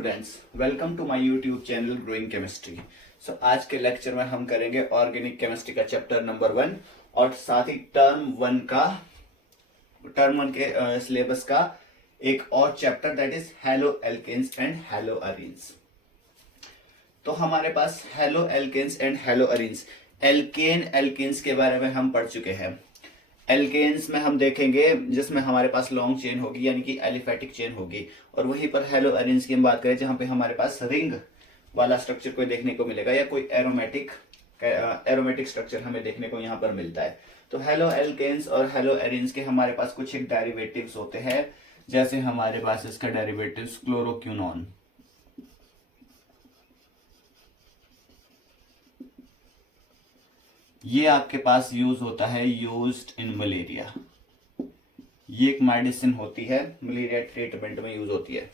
Students, welcome to my YouTube channel Growing Chemistry. आज के lecture में हम करेंगे ऑर्गेनिक केमिस्ट्री का चैप्टर नंबर 1 और साथ ही टर्म वन के सिलेबस का एक और chapter that is haloalkanes and haloarenes. तो हमारे पास haloalkanes and haloarenes, alkane alkanes के बारे में हम पढ़ चुके हैं। एल्केन्स में हम देखेंगे जिसमें हमारे पास लॉन्ग चेन होगी यानी कि एलिफेटिक चेन होगी, और वहीं पर हैलो अरीन्स की हम बात करें जहां पे हमारे पास रिंग वाला स्ट्रक्चर कोई देखने को मिलेगा या कोई एरोमेटिक स्ट्रक्चर हमें देखने को यहाँ पर मिलता है। तो हैलो एल्केन्स और हैलो अरीन्स के हमारे पास कुछ एक डेरिवेटिव्स होते हैं, जैसे हमारे पास इसका डेरिवेटिव्स क्लोरोक्विनोन, ये आपके पास यूज होता है यूज्ड इन मलेरिया। ये एक मेडिसिन होती है, मलेरिया ट्रीटमेंट में यूज होती है।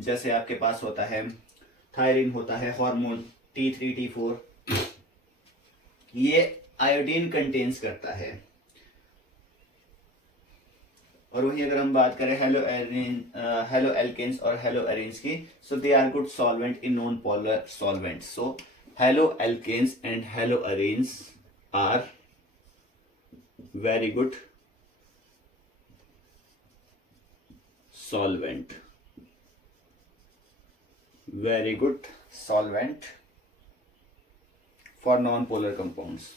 जैसे आपके पास होता है थायरिन, होता है हार्मोन T3 T4, ये आयोडीन कंटेन्स करता है। और वही अगर हम बात करें हैलो एल्केन्स और हैलो अरीन्स की, so they are good solvent in non polar solvent. So haloalkanes and haloarenes are very good solvent, very good solvent for non-polar compounds.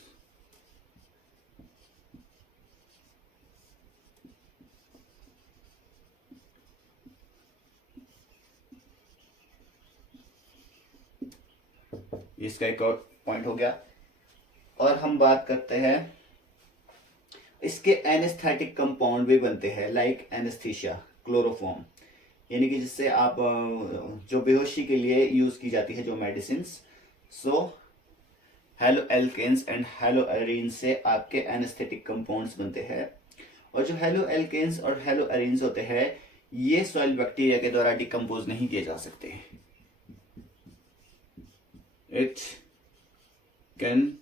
इसका एक और पॉइंट हो गया। और हम बात करते हैं इसके एनेस्थेटिक कंपाउंड भी बनते हैं, लाइक एनेस्थीसिया, क्लोरोफॉर्म, यानी कि जिससे आप जो बेहोशी के लिए यूज की जाती है जो medicine. So haloalkanes and haloarenes से आपके एनेस्थेटिक कंपाउंड्स बनते हैं। और जो हैलो एल्केन्स और हैलो अरीन्स होते हैं, ये सॉइल बैक्टीरिया के द्वारा डिकम्पोज नहीं किए जा सकते। It can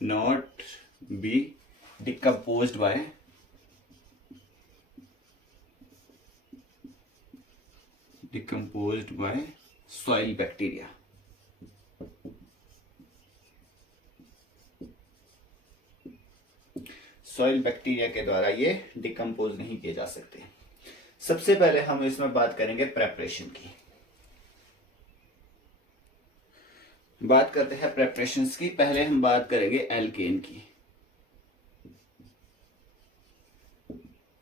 not be decomposed by soil bacteria. Soil bacteria के द्वारा ये डिकम्पोज नहीं किए जा सकते। सबसे पहले हम इसमें बात करेंगे प्रेपरेशन की। बात करते हैं प्रेपरेशंस की। पहले हम बात करेंगे एल्केन की।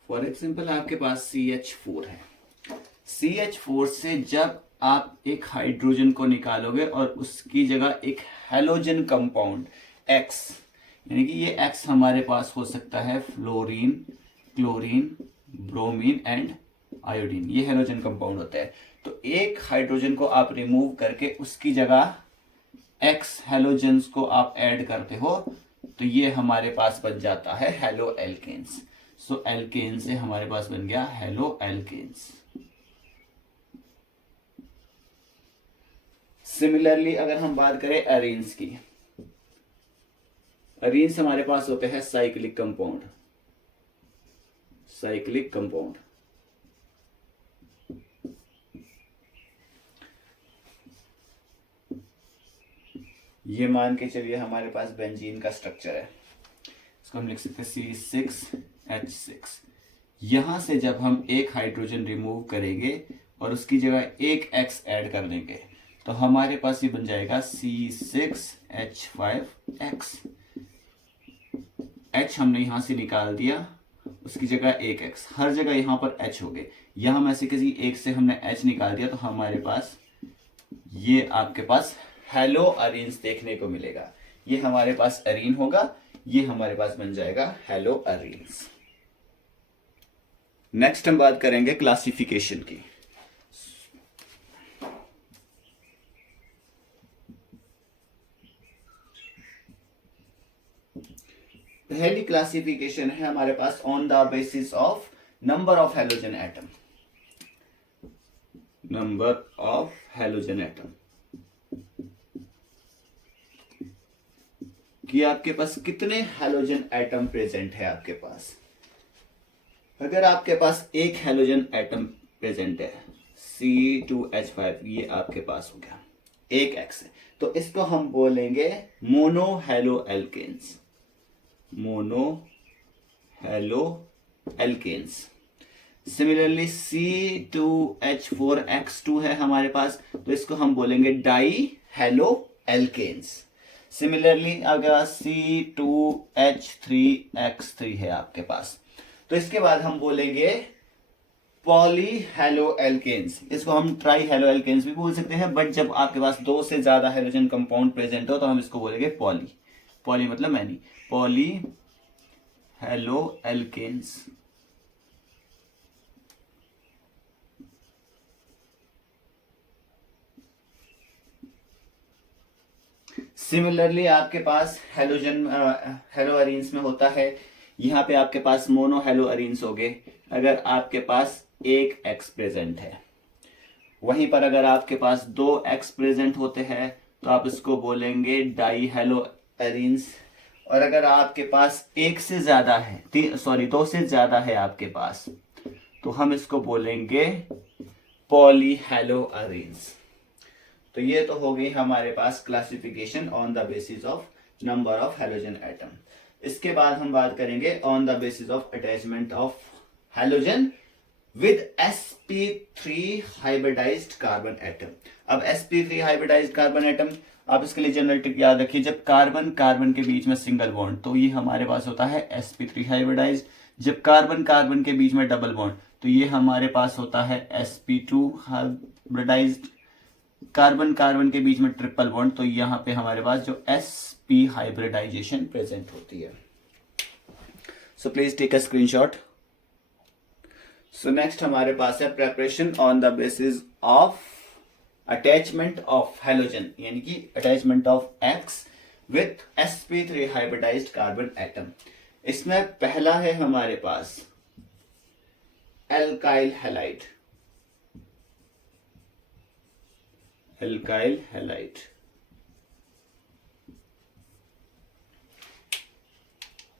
फॉर एग्जाम्पल आपके पास CH4 है। CH4 से जब आप एक हाइड्रोजन को निकालोगे और उसकी जगह एक हैलोजन कंपाउंड X, यानी कि ये X हमारे पास हो सकता है fluorine, chlorine, bromine and iodine, ये हैलोजन कंपाउंड होता है। तो एक हाइड्रोजन को आप रिमूव करके उसकी जगह X हैलोजन्स को आप ऐड करते हो, तो ये हमारे पास बन जाता है हैलो एल्केन्स। सो एल्केन से हमारे पास बन गया हैलो एल्केन्स। सिमिलरली अगर हम बात करें अरीन्स की, अरीन्स हमारे पास होते हैं साइक्लिक कंपाउंड। ये मान के चलिए हमारे पास बेंजीन का स्ट्रक्चर है, इसको हम लिख सकते हैं C6H6। यहां से जब हम एक हाइड्रोजन रिमूव करेंगे और उसकी जगह एक X ऐड कर देंगे, तो हमारे पास ये बन जाएगा C6H5X। H हमने यहां से निकाल दिया, उसकी जगह एक X, हर जगह यहां पर H हो गए। यहां में से किसी एक से हमने H निकाल दिया, तो हमारे पास ये आपके पास हैलो अरीन्स देखने को मिलेगा। ये हमारे पास अरीन होगा, ये हमारे पास बन जाएगा हैलो अरीन्स। नेक्स्ट हम बात करेंगे क्लासिफिकेशन की। पहली क्लासिफिकेशन है हमारे pass on the basis of number of halogen atom. कि आपके पास कितने हैलोजन एटम प्रेजेंट है आपके पास। अगर आपके पास एक हैलोजन एटम प्रेजेंट है C2H5, ये आपके पास हो गया, एक एक्स है, तो इसको हम बोलेंगे monohaloalkanes, mono hello alkanes. Similarly C2H4X2 है हमारे पास, तो इसको हम बोलेंगे डाई हैलो एल्केन्स। सिमिलरली अगर C2H3X3 है आपके पास, तो इसके बाद हम बोलेंगे पॉली हैलो एल्केन्स। इसको हम ट्राई हैलो एल्केन्स भी बोल सकते हैं, बट जब आपके पास दो से ज्यादा हाइड्रोजन कंपाउंड प्रेजेंट हो तो हम इसको बोलेंगे पॉली। पॉली मतलब many, poly hello alkanes. Similarly आपके पास हैलोजन हैलो अरीन्स में होता है, यहाँ पे आपके पास मोनो हैलो अरीन्स हो गए अगर आपके पास एक एक्स प्रेजेंट है। वहीं पर अगर आपके पास दो एक्स प्रेजेंट होते हैं तो आप इसको बोलेंगे डाई हैलो अरीन्स। और अगर आपके पास एक से ज्यादा है, दो से ज्यादा है आपके पास, तो हम इसको बोलेंगे पॉली हैलो अरीन्स। तो ये तो हो गई हमारे पास classification on the basis of number of halogen atom. इसके बाद हम बात करेंगे on the basis of attachment of halogen with sp3 hybridised carbon atom. अब sp3 हाइब्रिडाइज्ड कार्बन एटम, आप इसके लिए जनरल ट्रिक याद रखिए, जब कार्बन कार्बन के बीच में सिंगल बॉन्ड तो ये हमारे पास होता है sp3 हाइब्रिडाइज्ड। जब कार्बन कार्बन के बीच में डबल बॉन्ड तो ये हमारे पास होता है sp2 हाइब्रिडाइज्ड। कार्बन कार्बन के बीच में ट्रिपल बॉन्ड तो यहां पे हमारे पास जो sp हाइब्रिडाइजेशन प्रेजेंट होती है। So please take a screenshot. So next हमारे पास है preparation on the basis of attachment of halogen, यानी कि attachment of X with sp3 hybridised carbon atom. इसमें पहला है हमारे पास alkyl halide, alkyl halide.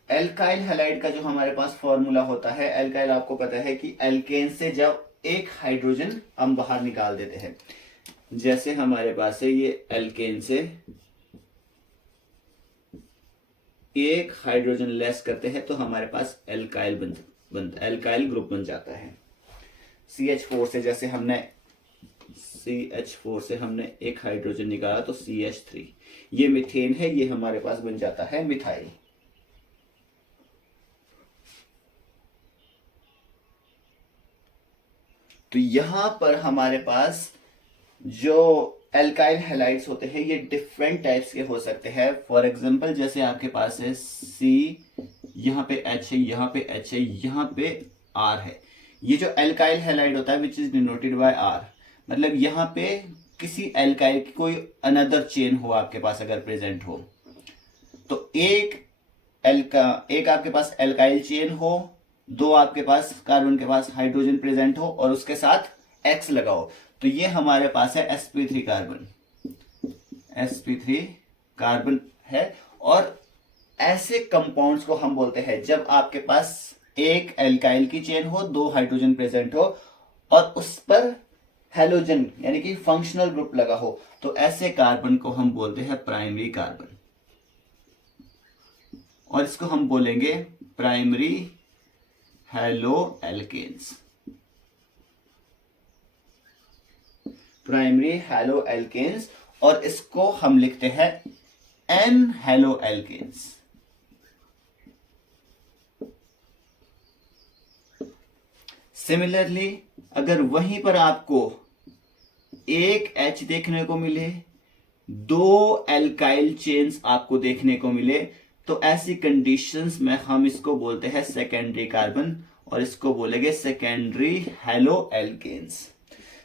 Alkyl halide का जो हमारे पास फॉर्मूला होता है, एल्काइल आपको पता है कि एल्केन से जब एक हाइड्रोजन हम बाहर निकाल देते हैं, जैसे हमारे पास है ये एल्केन से एक हाइड्रोजन लेस करते हैं तो हमारे पास एल्काइल एल्काइल ग्रुप बन जाता है। CH4 से जैसे हमने CH4 से हमने एक हाइड्रोजन निकाला तो CH3, ये मीथेन है, ये हमारे पास बन जाता है मिथाइल। तो यहां पर हमारे पास जो एल्काइल हैलाइड्स होते हैं ये डिफरेंट टाइप्स के हो सकते हैं। फॉर एग्जांपल जैसे आपके पास है C, यहाँ पे H है, यहाँ पे H है, यहाँ पे R है। ये जो एल्काइल हैलाइड होता है which is denoted by R, मतलब यहाँ पे किसी एल्काइल की कोई अनदर चेन हो आपके पास अगर प्रेजेंट हो, तो एक आपके पास एल्काइल चेन हो, दो आपके पास कार्बन के पास हाइड्रोजन प्रेजेंट हो और उसके साथ X लगाओ, तो ये हमारे पास है sp3 कार्बन, sp3 कार्बन है। और ऐसे कंपाउंड्स को हम बोलते हैं जब आपके पास एक एल्काइल की चेन हो, दो हाइड्रोजन प्रेजेंट हो और उस पर हैलोजन यानी कि फंक्शनल ग्रुप लगा हो, तो ऐसे कार्बन को हम बोलते हैं प्राइमरी कार्बन, और इसको हम बोलेंगे primary haloalkanes, primary haloalkanes. और इसको हम लिखते हैं एन हैलो एल्केन्स। सिमिलरली अगर वहीं पर आपको एक H देखने को मिले, दो एल्काइल चेन्स आपको देखने को मिले, तो ऐसी कंडीशंस में हम इसको बोलते हैं सेकेंडरी कार्बन और इसको बोलेंगे सेकेंडरी हैलो एल्केन्स।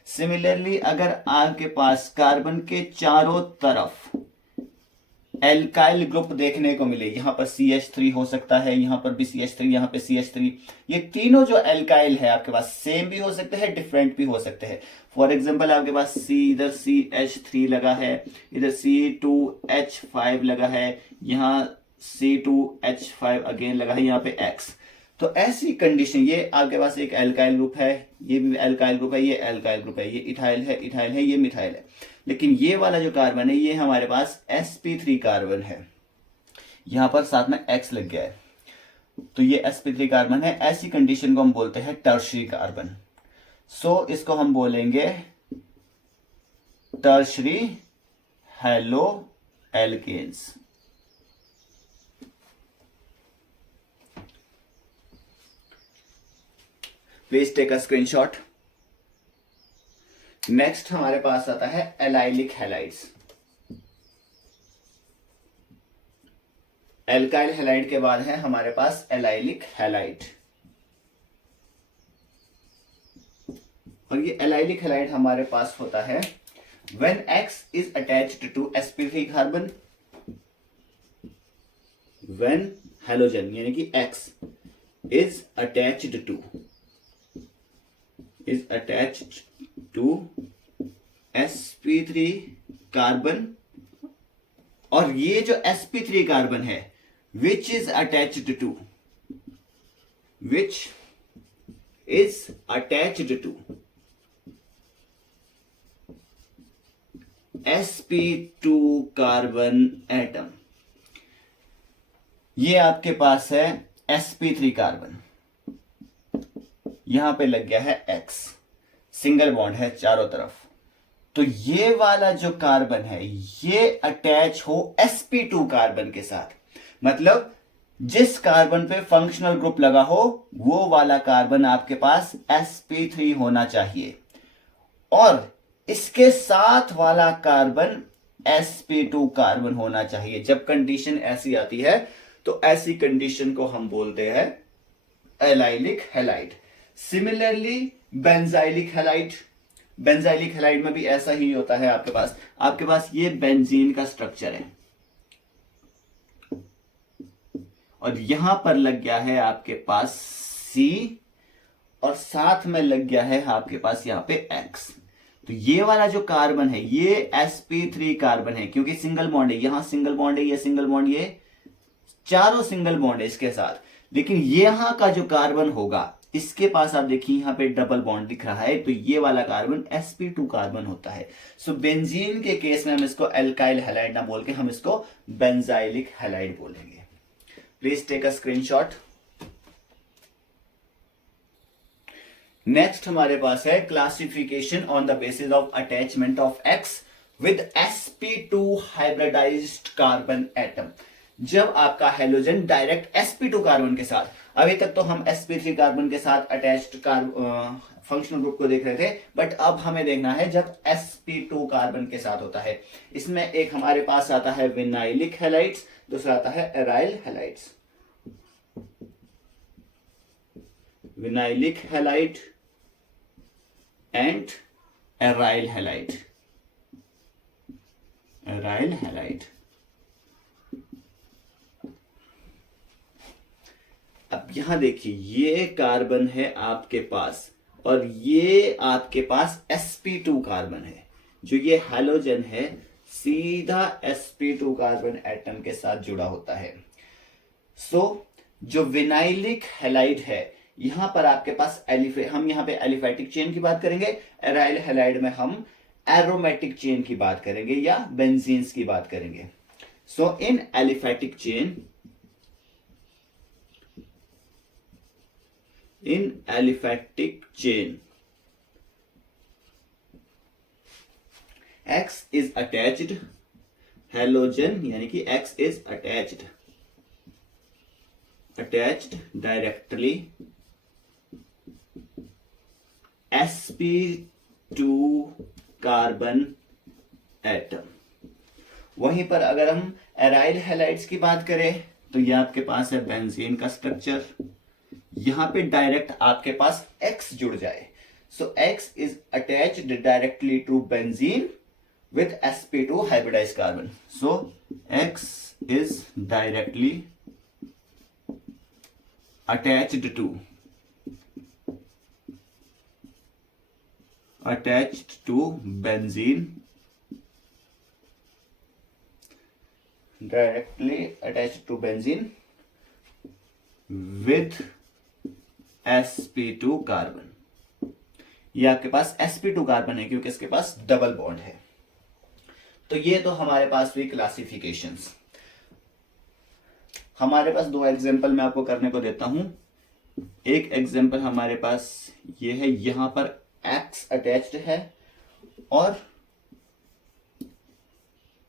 सिमिलरली अगर आपके पास कार्बन के चारों तरफ एल्काइल ग्रुप देखने को मिले, यहां पर CH3 हो सकता है, यहां पर भी CH3, यहां पे CH3, ये तीनों जो एल्काइल है आपके पास सेम भी हो सकते हैं, डिफरेंट भी हो सकते हैं। फॉर एग्जांपल आपके पास इधर CH3 लगा है, इधर C2H5 लगा है, यहाँ C2H5 अगेन लगा है यहाँ पे X। तो ऐसी कंडीशन, ये आपके पास एक एल्काइल ग्रुप है, ये भी एल्काइल ग्रुप है, ये एल्काइल ग्रुप है, ये इथाइल है, इथाइल है, ये मिथाइल है। लेकिन ये वाला जो कार्बन है ये हमारे पास sp3 कार्बन है, यहां पर साथ में X लग गया है, तो ये sp3 कार्बन है। ऐसी कंडीशन को हम बोलते हैं टर्शरी कार्बन। सो इसको हम बोलेंगे tertiary haloalkanes. Please take a screenshot. Next हमारे पास आता है एलाइलिक हैलाइड्स। एल्काइल हैलाइड के बाद है हमारे पास एलाइलिक हैलाइड, और ये एलाइलिक हैलाइड हमारे पास होता है when X is attached to sp3 carbon, when halogen यानी कि X is attached to sp3 carbon, और ये जो sp3 कार्बन है which is attached to sp2 carbon atom, ये आपके पास है sp3 कार्बन, यहां पे लग गया है X, सिंगल बॉन्ड है चारों तरफ। तो ये वाला जो कार्बन है ये अटैच हो sp2 कार्बन के साथ, मतलब जिस कार्बन पे फंक्शनल ग्रुप लगा हो वो वाला कार्बन आपके पास sp3 होना चाहिए, और इसके साथ वाला कार्बन sp2 कार्बन होना चाहिए। जब कंडीशन ऐसी आती है तो ऐसी कंडीशन को हम बोलते हैं allylic halide. Similarly benzylic halide, benzylic halide में भी ऐसा ही होता है। आपके पास ये बेंजीन का स्ट्रक्चर है, और यहां पर लग गया है आपके पास C, और साथ में लग गया है आपके पास यहां पे X। तो ये वाला जो कार्बन है ये sp3 कार्बन है, क्योंकि सिंगल बॉन्ड है, यहां सिंगल बॉन्ड है, ये सिंगल बॉन्ड, ये चारों सिंगल बॉन्ड है इसके साथ। लेकिन यहां का जो कार्बन होगा इसके पास आप देखिए यहां पे डबल बॉन्ड दिख रहा है, तो ये वाला कार्बन sp2 कार्बन होता है। सो बेंजीन के केस में हम इसको एल्काइल हैलाइड ना बोल के हम इसको बेंजाइलिक हैलाइड बोलेंगे। Please take a screenshot. Next हमारे पास है classification on the basis of attachment of X with sp2 hybridized carbon atom. जब आपका हेलोजन डायरेक्ट sp2 कार्बन के साथ, अभी तक तो हम sp3 कार्बन के साथ अटैच्ड फंक्शनल ग्रुप को देख रहे थे, बट अब हमें देखना है जब sp2 कार्बन के साथ होता है। इसमें एक हमारे पास आता है विनाइलिक हैलाइड्स, दूसरा आता है aryl halides. Vinylic halide and aryl halide, aryl halide. अब यहां देखिए ये कार्बन है आपके पास, और ये आपके पास sp2 कार्बन है। जो ये हैलोजन है सीधा sp2 कार्बन एटम के साथ जुड़ा होता है। जो विनाइलिक हैलाइड है यहां पर आपके पास हम यहां पे एलिफैटिक चेन की बात करेंगे, एराइल हैलाइड में हम एरोमेटिक चेन की बात करेंगे या बेंजीन्स की बात करेंगे। So in aliphatic chain X is attached, halogen यानी कि X is attached directly sp2 carbon atom. वहीं पर अगर हम एराइल हैलाइड्स की बात करें तो यह आपके पास है बेंजीन का स्ट्रक्चर, यहां पे डायरेक्ट आपके पास X जुड़ जाए। So X is attached directly to benzene with sp2 hybridized carbon. So X is directly attached to benzene directly attached to benzene with sp2 carbon. ये आपके पास sp2 कार्बन है क्योंकि इसके पास डबल बॉन्ड है। तो ये तो हमारे पास हुई क्लासिफिकेशंस। हमारे पास दो एग्जांपल मैं आपको करने को देता हूं। एक एग्जांपल हमारे पास ये है, यहां पर X अटैच्ड है, और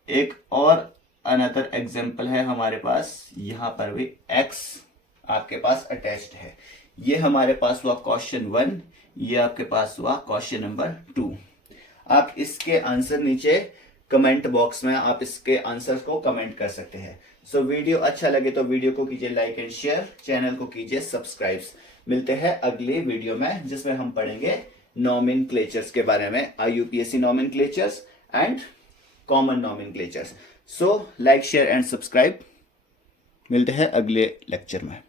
एक और अनदर एग्जांपल है हमारे पास, यहां पर भी X आपके पास अटैच्ड है। ये हमारे पास हुआ क्वेश्चन 1, ये आपके पास हुआ क्वेश्चन नंबर 2। आप इसके आंसर नीचे कमेंट बॉक्स में आप इसके आंसर को कमेंट कर सकते हैं। सो वीडियो अच्छा लगे तो वीडियो को कीजिए लाइक एंड शेयर, चैनल को कीजिए सब्सक्राइब। मिलते हैं अगली वीडियो में जिसमें हम पढ़ेंगे नॉमेनक्लेचर्स के बारे में, IUPAC nomenclatures and common nomenclatures. So like share and subscribe. मिलते हैं अगले लेक्चर में।